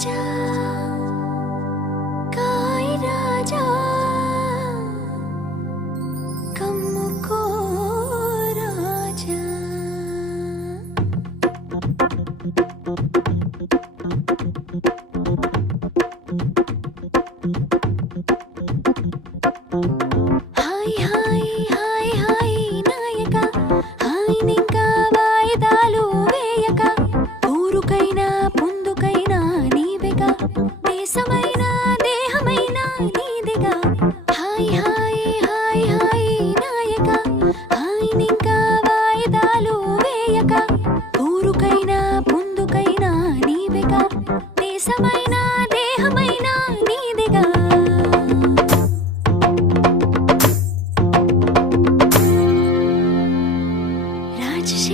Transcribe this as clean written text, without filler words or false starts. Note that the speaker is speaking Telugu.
రాజా కాయ్ రాజా కమ్ముకో రాజా హాయ్ హాయ్ హాయ్ హాయ్ నాయక హాయ్ నింకా వాయిదాలు వేయక ఊరుకైనా ముందుకైనా నీవెగా దేశమైనా దేహమైనా నీదిగా హాయ్ హాయ్ హాయ్ హాయ్ నాయక హాయ్ నింకా వాయిదాలు వేయక